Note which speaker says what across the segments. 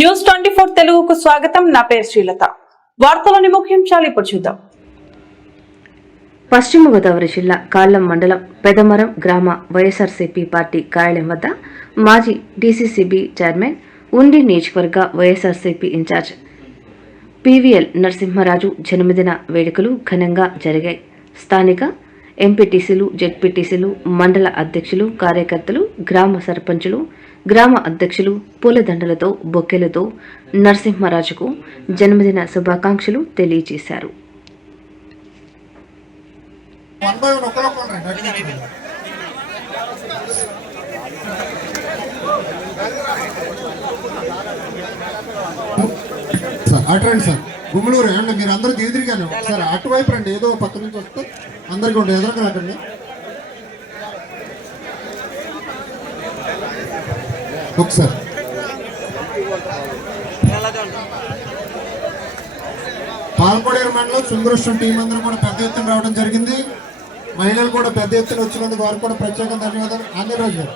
Speaker 1: News twenty four తెలుగుకు స్వాగతం. నా పేరు శ్రీలత. వార్తలోని ముఖ్యాంశాలు ఇప్పుడు చూద్దాం.
Speaker 2: పశ్చిమ గోదావరి జిల్లా కాళ్ళం మండలం పెదమరం గ్రామ వైఎస్ఆర్సీపీ పార్టీ కార్యాలయం వద్ద మాజీ డీసీసీబీ చైర్మన్ ఉండి నియోజకవర్గ వైఎస్ఆర్సీపీ ఇన్ఛార్జ్ పీవీఎల్ నరసింహరాజు జన్మదిన వేడుకలు ఘనంగా జరిగాయి. స్థానిక ఎంపీటీసీలు జెడ్పీటీసీలు మండల అధ్యక్షులు కార్యకర్తలు గ్రామ సర్పంచులు గ్రామ అధ్యక్షులు పూలదండలతో బొక్కెలతో నరసింహరాజుకు జన్మదిన శుభాకాంక్షలు తెలియజేశారు.
Speaker 3: సార్. గుమ్మలూరు ఏమండి? మీరు అందరూ తిరిగాను సార్ అటువైపు రండి ఏదో పక్క నుంచి వస్తే అందరికీ ఉండే. ఎదురుగా రాకండి. ఒకసారి పాల్గొడేరు మండలం సుందరృష్ణం టీం అందరూ కూడా పెద్ద ఎత్తున రావడం జరిగింది. మహిళలు కూడా పెద్ద ఎత్తున వచ్చినందుకు వారికి కూడా ప్రత్యేక ధన్యవాదాలు. ఆంధ్రరాజు గారు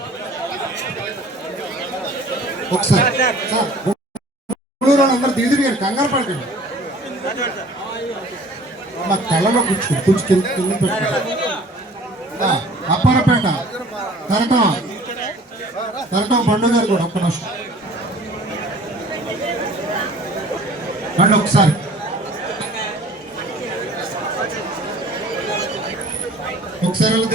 Speaker 3: ఒకసారి సార్. అందరూ కంగారు పడకండి. మా తలలో కూర్చుని కూర్చు కింద అప్పారపేట కరటం కరటం పండు గారు కూడా ఒక్క నిమిషం. రండి ఒకసారి. ఒకసారి అలా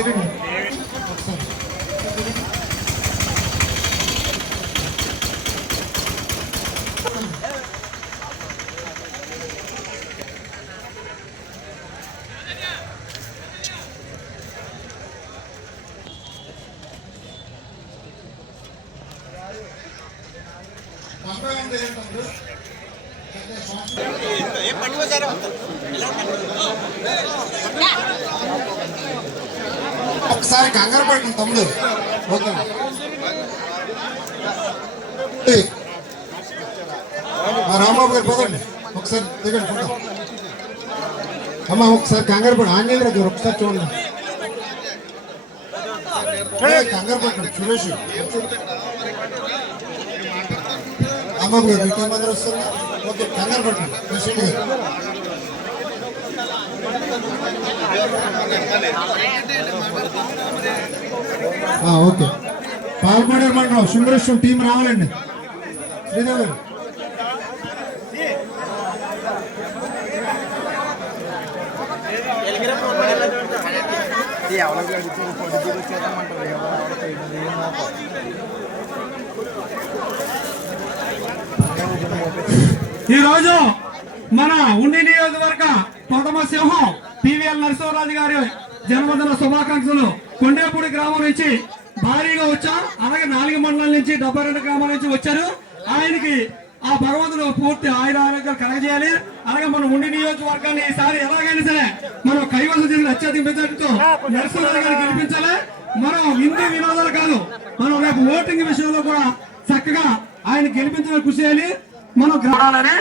Speaker 3: ఒకసారి కంగారు పడుతుంది తమ్ముడు. ఓకే. ఏయ్. రాంబాబు గారు పోదండి. ఒకసారి దిగండి ఫోటో. అమ్మ ఒకసారి కంగారు పడు. ఆంజనేయ దగ్గర ఒకసారి చూడండి. కంగారు పడండి సురేష్. రాంబాబు గారు మీకు ఏమందరూ వస్తున్నా ఓకే కంగారు పట్టండి ప్రెసిడెంట్ గారు ఓకే. పాల్గొండేరు మండలం సుందరేశ్వరం టీం రావాలండి. శ్రీదేవి గారు.
Speaker 4: ఎవరికి అడుగుతారు పొడి చేద్దామంటారు. ఎవరు ఈరోజు
Speaker 5: ఈ రోజు మన ఉండి నియోజకవర్గ ప్రథమ సింహం పివిఎల్ నరసింహరాజు గారి జన్మదిన శుభాకాంక్షలు. కొండేపూడి గ్రామం నుంచి భారీగా వచ్చాం. అలాగే నాలుగు మండలం నుంచి డెబ్బై రెండు గ్రామాల నుంచి వచ్చారు. ఆయనకి ఆ భగవంతుడు పూర్తి ఆయుర ఆరోగ్యాలు కలగజేయాలి. అలాగే మన ఉండి నియోజకవర్గాన్ని ఈసారి ఎలాగైనా సరే మనం కైవసం చేసిన అత్యధిక మెజార్టీతో నరసింహరాజు గారిని గెలిపించాలి. మనం హిందీ వినోదాలు కాదు మనం రేపు ఓటింగ్ విషయంలో కూడా చక్కగా ఆయన గెలిపించడానికి కృషి చేయాలి. మనం గ్రహాలనే